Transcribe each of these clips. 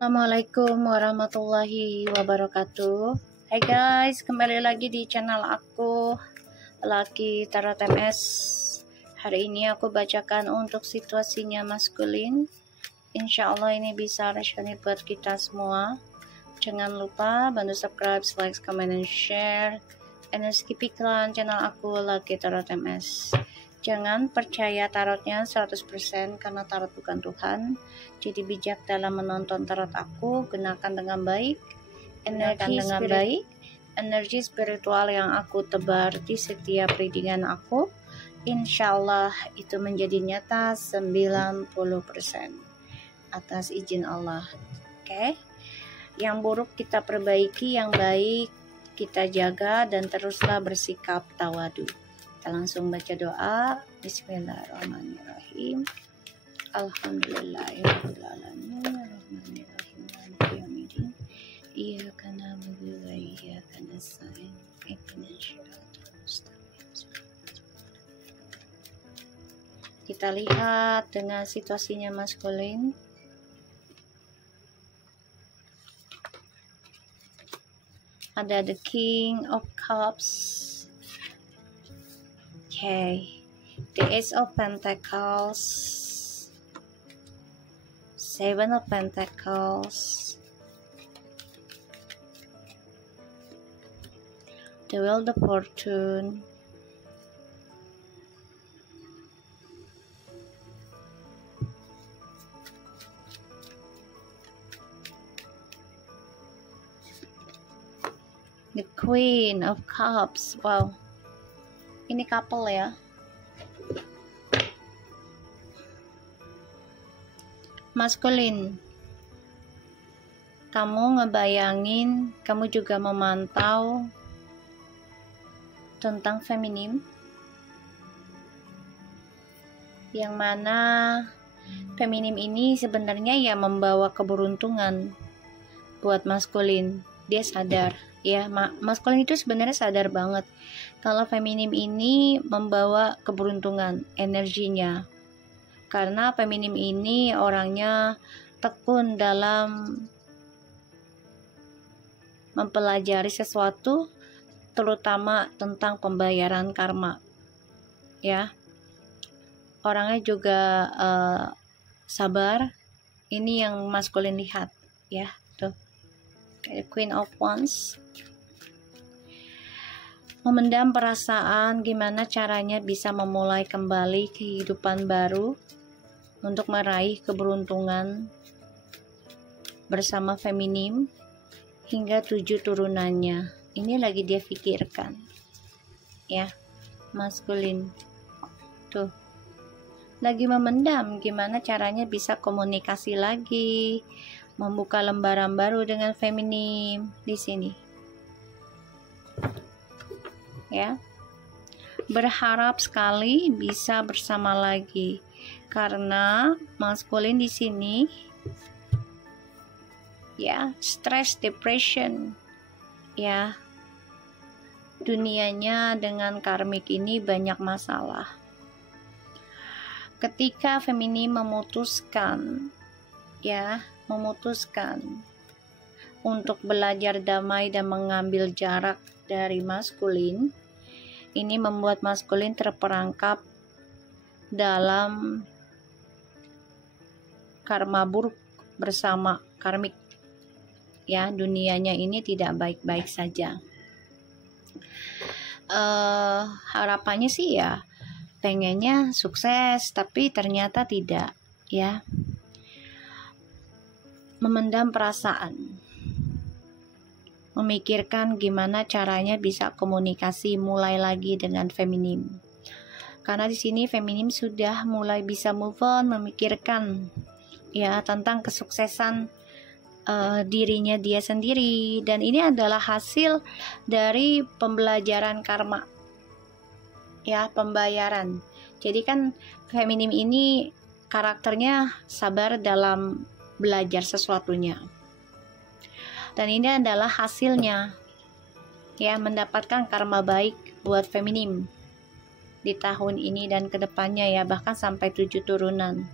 Assalamualaikum warahmatullahi wabarakatuh. Hai guys, kembali lagi di channel aku, Laki Tarot MS. Hari ini aku bacakan untuk situasinya maskulin. Insya Allah ini bisa resonate buat kita semua. Jangan lupa bantu subscribe, like, comment, dan share. And skip iklan channel aku, Laki Tarot MS. Jangan percaya tarotnya 100% karena tarot bukan Tuhan. Jadi bijak dalam menonton tarot aku, gunakan dengan baik. Energi spiritual yang aku tebar di setiap readingan aku, insya Allah itu menjadi nyata 90% atas izin Allah. Oke? Yang buruk kita perbaiki, yang baik kita jaga, dan teruslah bersikap tawadu. Kita langsung baca doa. Bismillahirrahmanirrahim. Alhamdulillahirabbil alamin, arrahmanirrahim, maliki yaumiddin. Iyyaka na'budu wa iyyaka nasta'in. Ihdinas siratal mustaqim. Kita lihat dengan situasinya maskulin. Ada the King of Cups. Okay, the Ace of Pentacles, Seven of Pentacles, the Wheel of Fortune, the Queen of Cups. Wow, ini couple ya. Maskulin, kamu ngebayangin, kamu juga memantau tentang feminim, yang mana feminim ini sebenarnya ya membawa keberuntungan buat maskulin. Dia sadar ya, maskulin itu sebenarnya sadar banget kalau feminim ini membawa keberuntungan energinya, karena feminim ini orangnya tekun dalam mempelajari sesuatu, terutama tentang pembayaran karma ya. Orangnya juga sabar. Ini yang maskulin lihat ya, tuh Queen of Wands. Memendam perasaan, gimana caranya bisa memulai kembali kehidupan baru untuk meraih keberuntungan bersama feminim hingga 7 turunannya. Ini lagi dia pikirkan ya, maskulin tuh lagi memendam, gimana caranya bisa komunikasi lagi, membuka lembaran baru dengan feminim di sini ya. Berharap sekali bisa bersama lagi karena maskulin di sini ya, stress, depression ya. Dunianya dengan karmik ini banyak masalah. Ketika feminim memutuskan untuk belajar damai dan mengambil jarak dari maskulin, ini membuat maskulin terperangkap dalam karma buruk bersama karmik ya. Dunianya ini tidak baik-baik saja. Harapannya sih ya pengennya sukses, tapi ternyata tidak ya. Memendam perasaan, memikirkan gimana caranya bisa komunikasi mulai lagi dengan feminim. Karena di sini feminim sudah mulai bisa move on, memikirkan ya tentang kesuksesan dirinya dia sendiri, dan ini adalah hasil dari pembelajaran karma ya, pembayaran. Jadi kan feminim ini karakternya sabar dalam belajar sesuatunya, dan ini adalah hasilnya ya, mendapatkan karma baik buat feminim di tahun ini dan kedepannya ya, bahkan sampai 7 turunan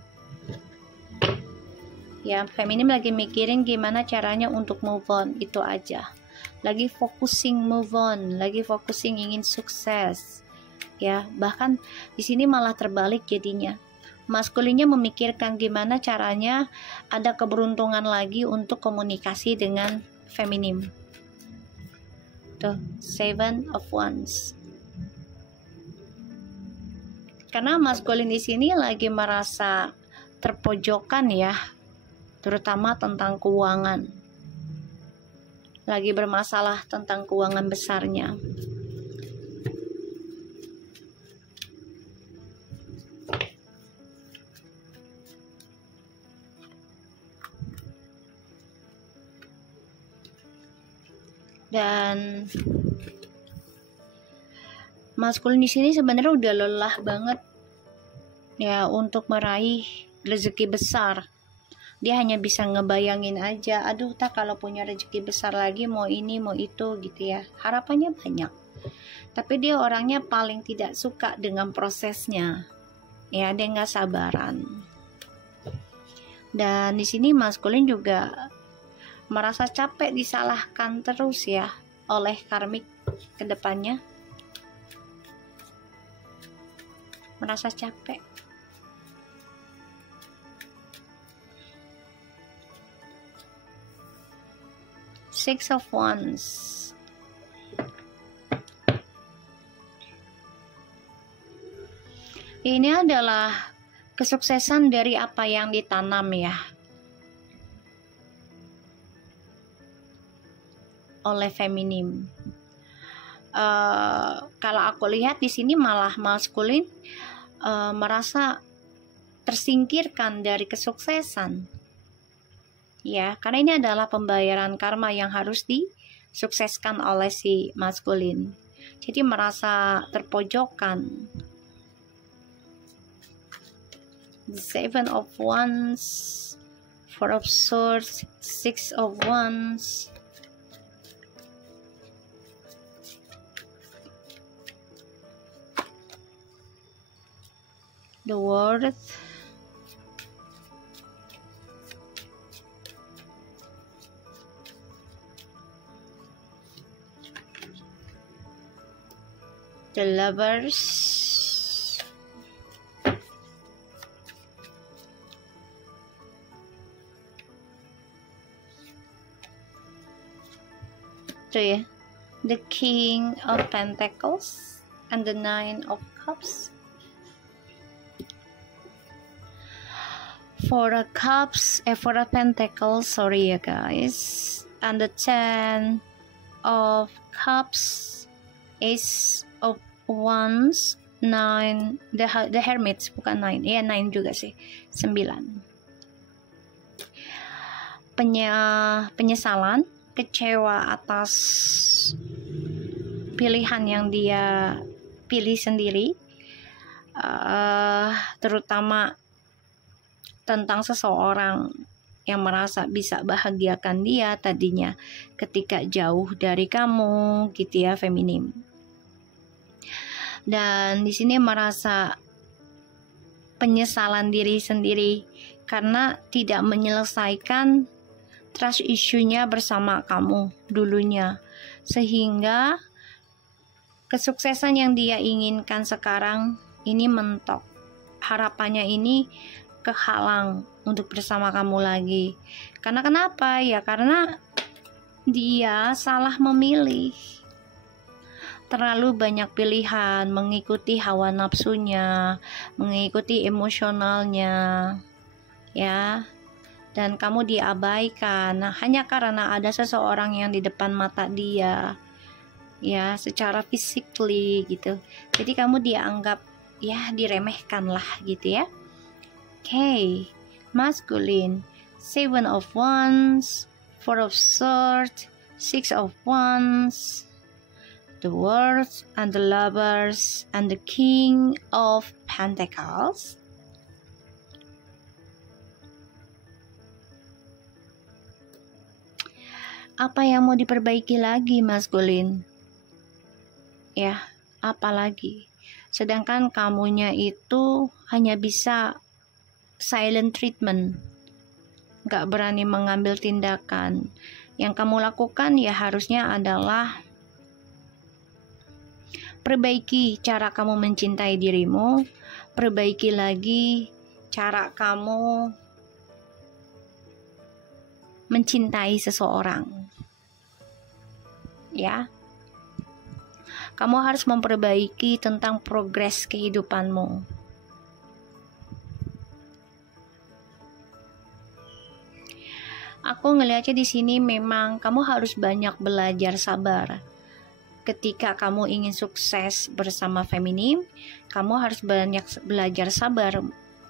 Ya, feminim lagi mikirin gimana caranya untuk move on, itu aja. Lagi focusing move on, lagi focusing ingin sukses. Ya, bahkan di sini malah terbalik jadinya. Maskulinnya memikirkan gimana caranya ada keberuntungan lagi untuk komunikasi dengan feminim. Tuh, 7 of Wands. Karena maskulin di sini lagi merasa terpojokan ya, terutama tentang keuangan. Lagi bermasalah tentang keuangan besarnya. Dan maskulin di sini sebenarnya udah lelah banget ya untuk meraih rezeki besar. Dia hanya bisa ngebayangin aja, aduh tak kalau punya rezeki besar lagi mau ini mau itu gitu ya. Harapannya banyak. Tapi dia orangnya paling tidak suka dengan prosesnya. Ya, dia nggak sabaran. Dan di sini maskulin juga merasa capek disalahkan terus ya oleh karmik ke depannya. Merasa capek. Six of Wands. Ini adalah kesuksesan dari apa yang ditanam ya oleh feminim. Kalau aku lihat di sini malah maskulin merasa tersingkirkan dari kesuksesan. Ya, karena ini adalah pembayaran karma yang harus disukseskan oleh si maskulin. Jadi merasa terpojokan. The 7 of Wands, 4 of Swords, 6 of Wands. The World. The Lovers. Itu ya. The King of Pentacles and the 9 of Cups. For a cups, for a pentacle, sorry ya guys, and the 10 of cups, Ace of Wands, 9, the Hermits, bukan 9, ya 9 juga sih, 9. Penyesalan, kecewa atas pilihan yang dia pilih sendiri, terutama tentang seseorang yang merasa bisa bahagiakan dia tadinya ketika jauh dari kamu gitu ya feminim. Dan di sini merasa penyesalan diri sendiri karena tidak menyelesaikan trust issue-nya bersama kamu dulunya, sehingga kesuksesan yang dia inginkan sekarang ini mentok. Harapannya ini kehalang untuk bersama kamu lagi. Karena kenapa? Ya karena dia salah memilih. Terlalu banyak pilihan, mengikuti hawa nafsunya, mengikuti emosionalnya, ya. Dan kamu diabaikan hanya karena ada seseorang yang di depan mata dia, ya, secara physically gitu. Jadi kamu dianggap ya diremehkan lah gitu ya. Okay, masculine, 7 of Wands, 4 of Swords, 6 of Wands, the World and the Lovers, and the King of Pentacles. Apa yang mau diperbaiki lagi, maskulin? Ya, apa lagi? Sedangkan kamunya itu hanya bisa silent treatment, nggak berani mengambil tindakan. Yang kamu lakukan ya harusnya adalah perbaiki cara kamu mencintai dirimu, perbaiki lagi cara kamu mencintai seseorang. Ya. Kamu harus memperbaiki tentang progres kehidupanmu. Aku ngelihatnya di sini memang kamu harus banyak belajar sabar. Ketika kamu ingin sukses bersama feminim, kamu harus banyak belajar sabar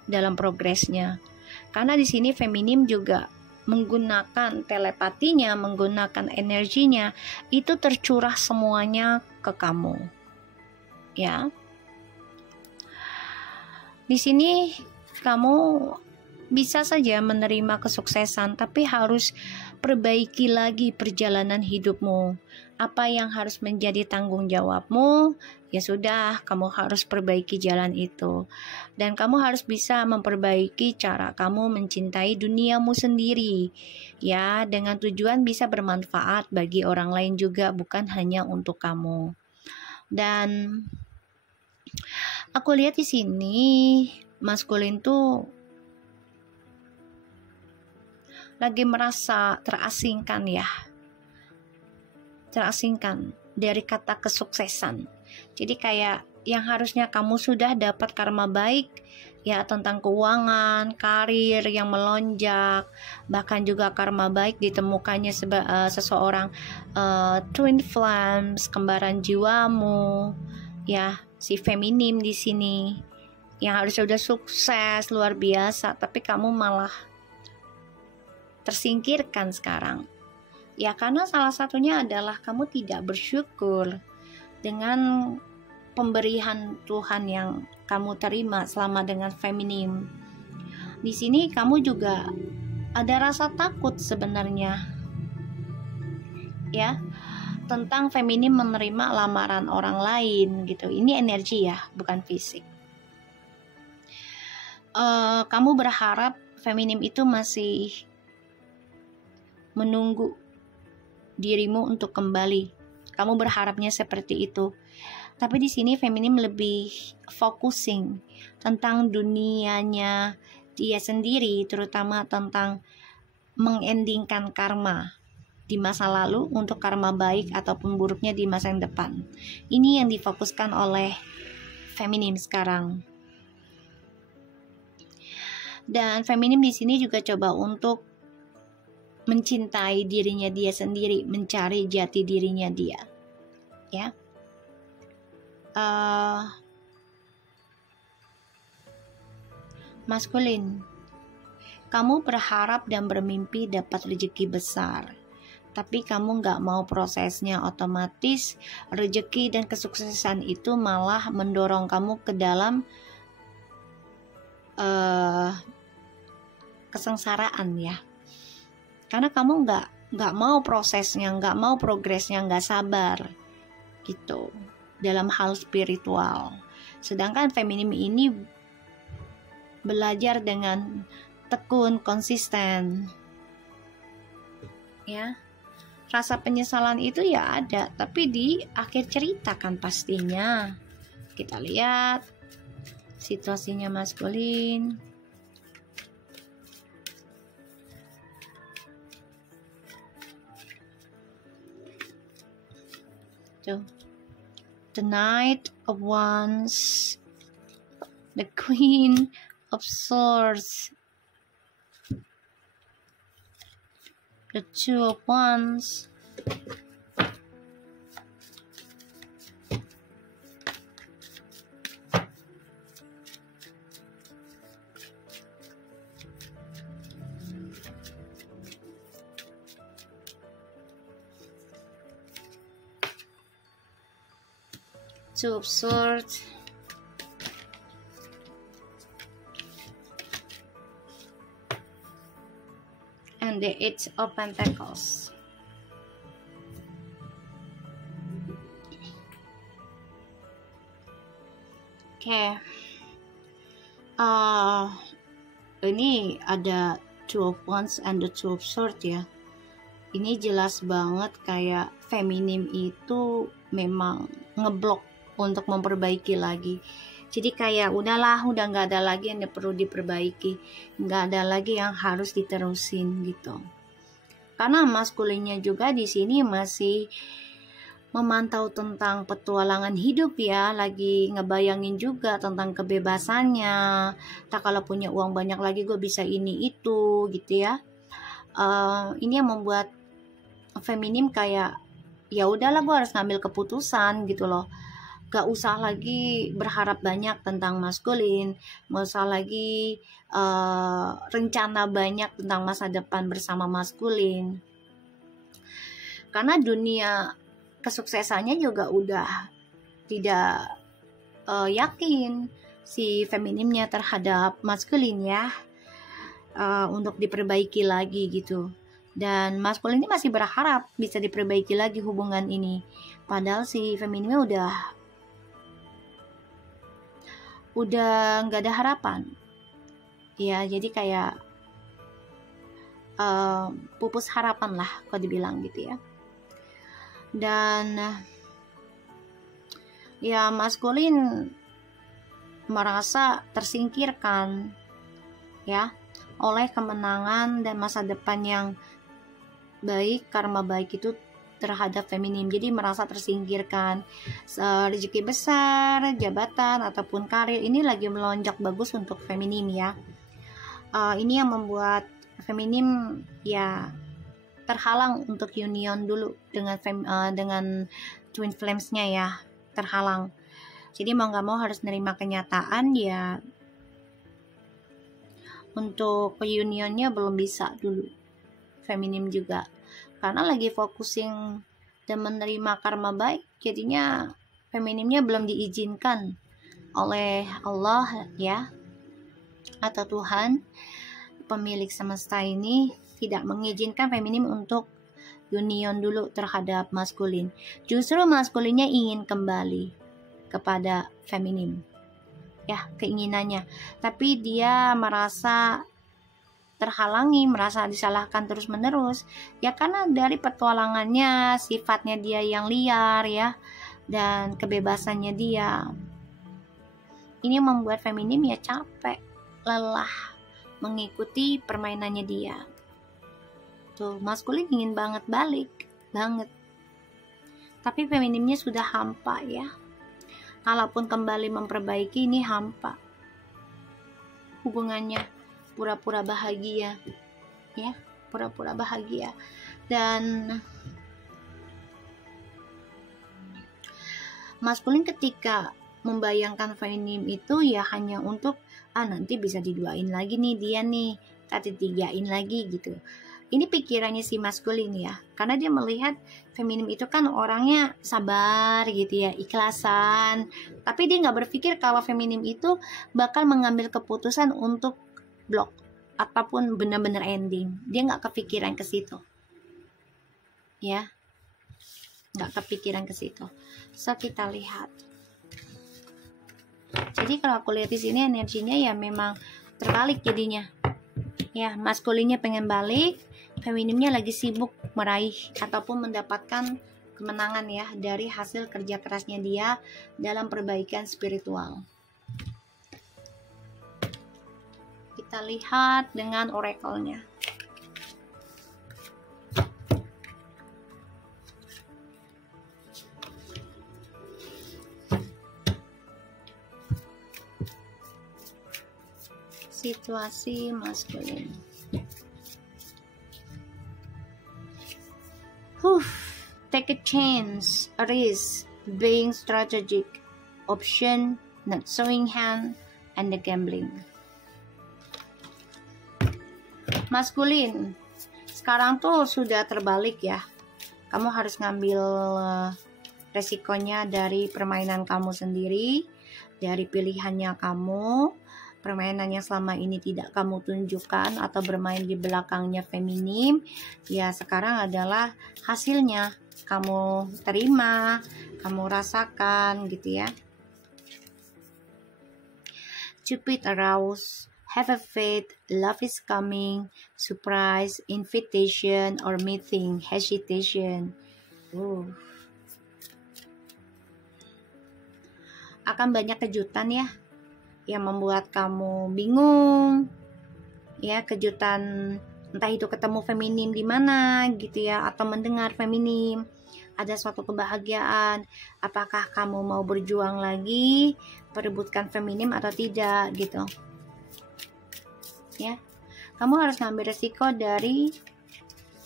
dalam progresnya. Karena di sini feminim juga menggunakan telepatinya, menggunakan energinya, itu tercurah semuanya ke kamu. Ya. Di sini kamu bisa saja menerima kesuksesan, tapi harus perbaiki lagi perjalanan hidupmu. Apa yang harus menjadi tanggung jawabmu, ya sudah, kamu harus perbaiki jalan itu. Dan kamu harus bisa memperbaiki cara kamu mencintai duniamu sendiri. Ya, dengan tujuan bisa bermanfaat bagi orang lain juga, bukan hanya untuk kamu. Dan aku lihat di sini maskulin tuh lagi merasa terasingkan ya. Terasingkan dari kata kesuksesan. Jadi kayak yang harusnya kamu sudah dapat karma baik ya tentang keuangan, karir yang melonjak, bahkan juga karma baik ditemukannya seseorang twin flames, kembaran jiwamu, ya si feminim di sini yang harusnya udah sukses luar biasa, tapi kamu malah tersingkirkan sekarang. Ya karena salah satunya adalah kamu tidak bersyukur dengan pemberian Tuhan yang kamu terima selama dengan feminim. Di sini kamu juga ada rasa takut sebenarnya. Ya, tentang feminim menerima lamaran orang lain gitu. Ini energi ya, bukan fisik. Kamu berharap feminim itu masih menunggu dirimu untuk kembali. Kamu berharapnya seperti itu. Tapi di sini feminim lebih focusing tentang dunianya dia sendiri, terutama tentang mengendingkan karma di masa lalu untuk karma baik ataupun buruknya di masa yang depan. Ini yang difokuskan oleh feminim sekarang. Dan feminim di sini juga coba untuk mencintai dirinya dia sendiri, mencari jati dirinya dia. Ya. Maskulin, kamu berharap dan bermimpi dapat rezeki besar, tapi kamu gak mau prosesnya. Otomatis rezeki dan kesuksesan itu malah mendorong kamu ke dalam kesengsaraan ya. Karena kamu nggak mau prosesnya, nggak mau progresnya, nggak sabar gitu dalam hal spiritual. Sedangkan feminim ini belajar dengan tekun, konsisten. Ya, rasa penyesalan itu ya ada, tapi di akhir cerita kan pastinya. Kita lihat situasinya maskulin. The Knight of Wands, the Queen of Swords, the Two of Wands, Two of Swords, and the Eight of Pentacles. Oke. Ini ada Two of Wands and the Two of Swords ya. Ini jelas banget kayak feminim itu memang ngeblok untuk memperbaiki lagi. Jadi kayak udahlah, udah nggak ada lagi yang perlu diperbaiki, nggak ada lagi yang harus diterusin gitu. Karena maskulinnya juga di sini masih memantau tentang petualangan hidup ya, lagi ngebayangin juga tentang kebebasannya. Tak kalau punya uang banyak lagi gue bisa ini itu gitu ya. Ini yang membuat feminim kayak ya udahlah gue harus ngambil keputusan gitu loh. Gak usah lagi berharap banyak tentang maskulin, gak usah lagi rencana banyak tentang masa depan bersama maskulin. Karena dunia kesuksesannya juga udah tidak yakin si feminimnya terhadap maskulin ya, untuk diperbaiki lagi gitu. Dan maskulin ini masih berharap bisa diperbaiki lagi hubungan ini, padahal si feminimnya udah nggak ada harapan ya. Jadi kayak pupus harapan lah kalau dibilang gitu ya. Dan ya maskulin merasa tersingkirkan ya oleh kemenangan dan masa depan yang baik, karma baik itu terhadap feminim. Jadi merasa tersingkirkan. Rezeki besar, jabatan ataupun karir ini lagi melonjak bagus untuk feminim ya. Ini yang membuat feminim ya terhalang untuk union dulu dengan twin flames-nya ya, terhalang. Jadi mau nggak mau harus nerima kenyataan ya, untuk unionnya belum bisa dulu feminim juga, karena lagi focusing dan menerima karma baik. Jadinya feminimnya belum diizinkan oleh Allah ya, atau Tuhan pemilik semesta ini tidak mengizinkan feminim untuk union dulu terhadap maskulin. Justru maskulinnya ingin kembali kepada feminim ya, keinginannya, tapi dia merasa terhalangi, merasa disalahkan terus menerus ya, karena dari petualangannya, sifatnya dia yang liar ya, dan kebebasannya dia. Ini membuat feminim ya capek, lelah mengikuti permainannya dia. Tuh, maskulin ingin banget balik banget, tapi feminimnya sudah hampa ya. Kalaupun kembali memperbaiki, ini hampa hubungannya, pura-pura bahagia ya, pura-pura bahagia. Dan maskulin ketika membayangkan feminim itu ya hanya untuk nanti bisa diduain lagi nih dia nih, tadi tigain lagi gitu. Ini pikirannya si maskulin ya, karena dia melihat feminim itu kan orangnya sabar gitu ya, ikhlasan. Tapi dia nggak berpikir kalau feminim itu bakal mengambil keputusan untuk blok ataupun benar-benar ending. Dia nggak kepikiran ke situ ya, nggak kepikiran ke situ. So kita lihat. Jadi kalau aku lihat di sini energinya ya memang terbalik jadinya ya. Maskulinnya pengen balik, feminimnya lagi sibuk meraih ataupun mendapatkan kemenangan ya dari hasil kerja kerasnya dia dalam perbaikan spiritual. Kita lihat dengan oracle-nya. Situasi maskulin. Take a chance, a risk, being strategic, option, not showing hand, and the gambling. Maskulin, sekarang tuh sudah terbalik ya. Kamu harus ngambil resikonya dari permainan kamu sendiri, dari pilihannya kamu. Permainan yang selama ini tidak kamu tunjukkan atau bermain di belakangnya feminim, ya sekarang adalah hasilnya kamu terima, kamu rasakan gitu ya. Cupid arouse Have a faith, love is coming, surprise, invitation, or meeting, hesitation. Akan banyak kejutan ya, yang membuat kamu bingung. Ya, kejutan entah itu ketemu feminim di mana gitu ya, atau mendengar feminim. Ada suatu kebahagiaan, apakah kamu mau berjuang lagi, perebutkan feminim atau tidak gitu. Ya, kamu harus ngambil resiko dari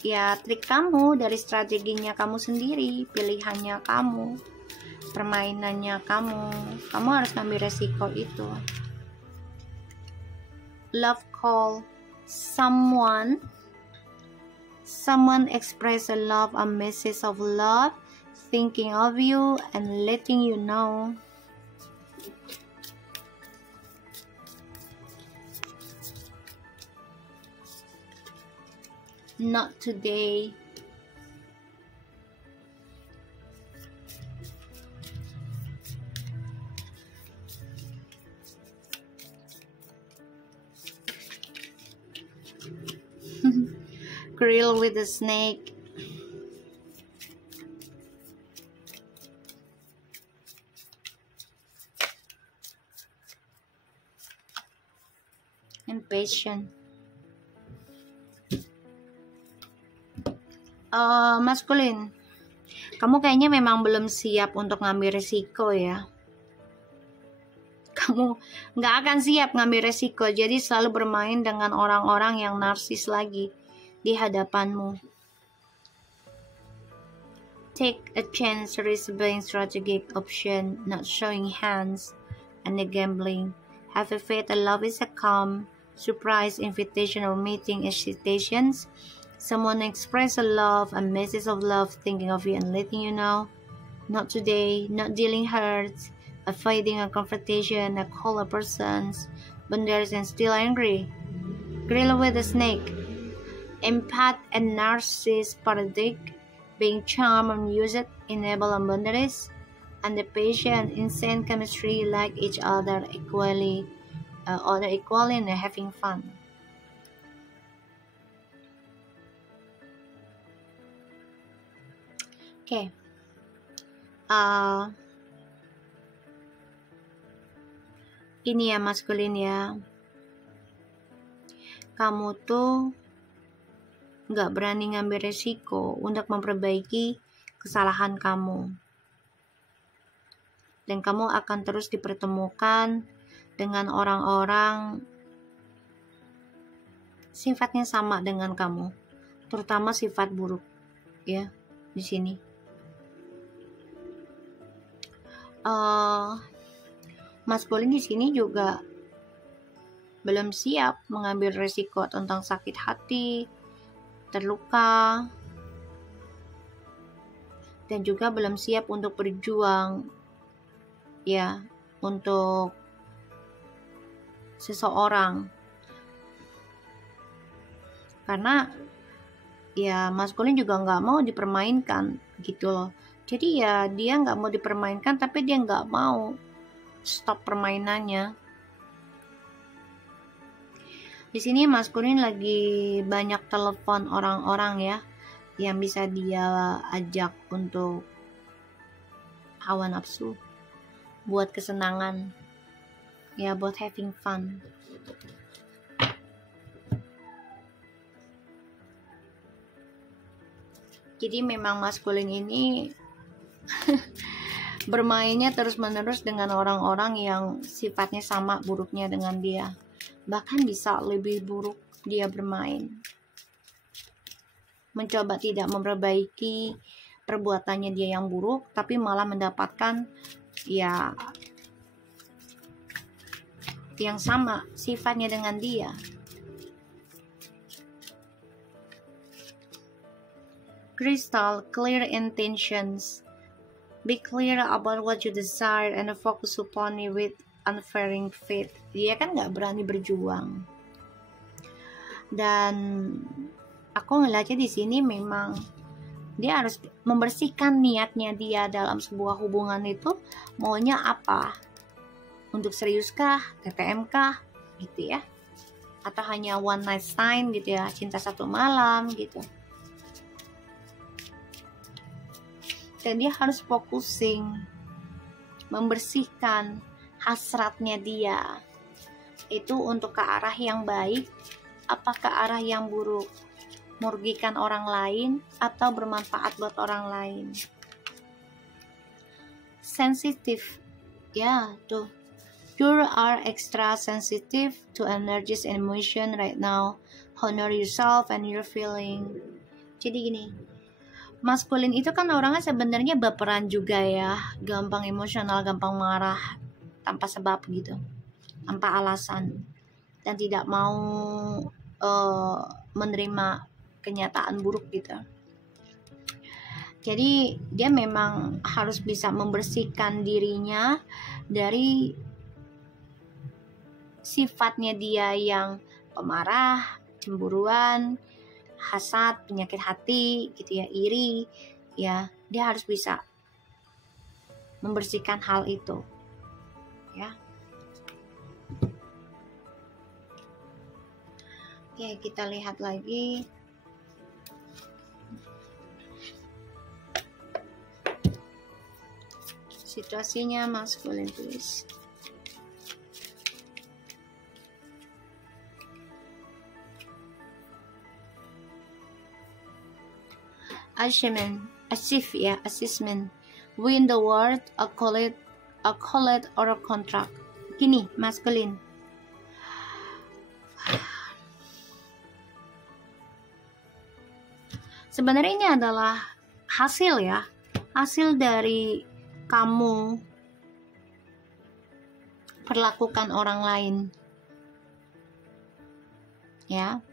ya trik kamu, dari strateginya kamu sendiri, pilihannya kamu, permainannya kamu harus ngambil resiko itu. Love call, someone express a love, a message of love, thinking of you and letting you know. Not today. Grill with a snake. Impatient. Maskulin, kamu kayaknya memang belum siap untuk ngambil resiko ya. Kamu nggak akan siap ngambil resiko, jadi selalu bermain dengan orang-orang yang narsis lagi di hadapanmu. Take a chance, risk being strategic option, not showing hands, and the gambling. Have a faith, a love is a calm, surprise, invitation, or meeting, excitations. Someone express a love, a message of love, thinking of you and letting you know. Not today, not dealing hurts, avoiding a confrontation, a call a person's boundaries and still angry. Grill with a snake. Empath and narcissist paradigm, being charm and use it, enable and boundaries, and the patient, insane chemistry, like each other equally, and having fun. Oke. Ini ya maskulin ya. Kamu tuh nggak berani ngambil resiko untuk memperbaiki kesalahan kamu. Dan kamu akan terus dipertemukan dengan orang-orang sifatnya sama dengan kamu, terutama sifat buruk ya di sini. Maskulin di sini juga belum siap mengambil resiko tentang sakit hati, terluka, dan juga belum siap untuk berjuang ya untuk seseorang, karena ya maskulin juga nggak mau dipermainkan gitu loh. Jadi ya dia nggak mau dipermainkan, tapi dia nggak mau stop permainannya. Di sini maskulin lagi banyak telepon orang-orang ya yang bisa dia ajak untuk hawa nafsu, buat kesenangan ya, buat having fun. Jadi memang maskulin ini bermainnya terus-menerus dengan orang-orang yang sifatnya sama buruknya dengan dia. Bahkan bisa lebih buruk dia bermain. Mencoba tidak memperbaiki perbuatannya dia yang buruk, tapi malah mendapatkan ya yang sama sifatnya dengan dia. Crystal, clear intentions. Be clear about what you desire and focus upon it with unfailing faith. Dia kan gak berani berjuang. Dan aku ngeliatnya di sini memang dia harus membersihkan niatnya dia dalam sebuah hubungan itu maunya apa. Untuk seriuskah, TTM kah, gitu ya. atau hanya one night stand gitu ya, cinta satu malam gitu. Dan dia harus focusing membersihkan hasratnya dia itu untuk ke arah yang baik apa ke arah yang buruk, merugikan orang lain atau bermanfaat buat orang lain. Sensitive ya tuh, you are extra sensitive to energies and emotion right now. Honor yourself and your feeling. Jadi gini, maskulin itu kan orangnya sebenarnya baperan juga ya, gampang emosional, gampang marah tanpa sebab gitu, tanpa alasan, dan tidak mau menerima kenyataan buruk gitu. Jadi dia memang harus bisa membersihkan dirinya dari sifatnya dia yang pemarah, cemburuan, hasad, penyakit hati gitu ya, iri ya. Dia harus bisa membersihkan hal itu ya. Oke, kita lihat lagi. Situasinya maskulin, please. Assessment. Win the word, accolade or a contract. Gini, maskulin. Sebenarnya ini adalah hasil ya, hasil dari kamu perlakukan orang lain ya,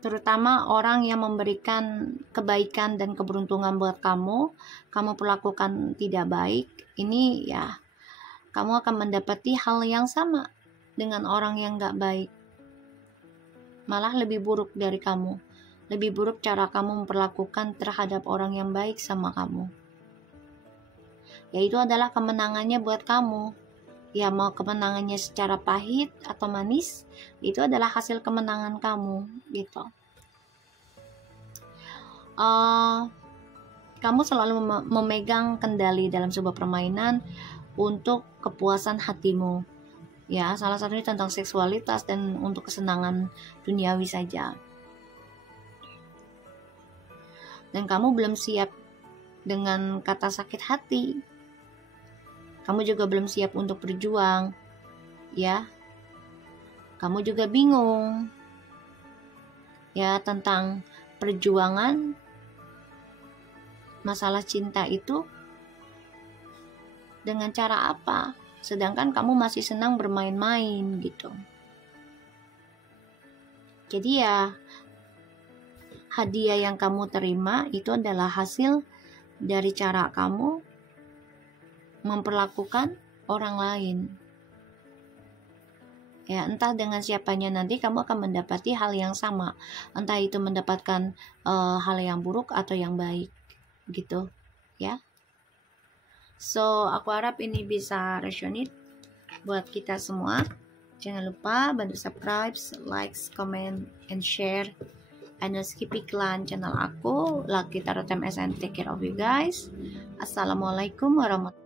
terutama orang yang memberikan kebaikan dan keberuntungan buat kamu perlakukan tidak baik. Ini ya, kamu akan mendapati hal yang sama dengan orang yang gak baik, malah lebih buruk dari kamu. Lebih buruk cara kamu memperlakukan terhadap orang yang baik sama kamu. Ya itu adalah kemenangannya buat kamu. Ya mau kemenangannya secara pahit atau manis, itu adalah hasil kemenangan kamu gitu. Kamu selalu memegang kendali dalam sebuah permainan untuk kepuasan hatimu. Ya, salah satunya tentang seksualitas dan untuk kesenangan duniawi saja. Dan kamu belum siap dengan kata sakit hati. Kamu juga belum siap untuk berjuang. Ya. Kamu juga bingung. Ya, tentang perjuangan masalah cinta itu dengan cara apa? Sedangkan kamu masih senang bermain-main gitu. Jadi ya, hadiah yang kamu terima itu adalah hasil dari cara kamu memperlakukan orang lain. Ya, entah dengan siapanya nanti kamu akan mendapati hal yang sama. Entah itu mendapatkan hal yang buruk atau yang baik gitu, ya. So, aku harap ini bisa resonate buat kita semua. Jangan lupa bantu subscribe, like, comment, and share. And skip iklan channel aku. Lucky Tarot MSN, take care of you guys. Assalamualaikum warahmatullahi wabarakatuh.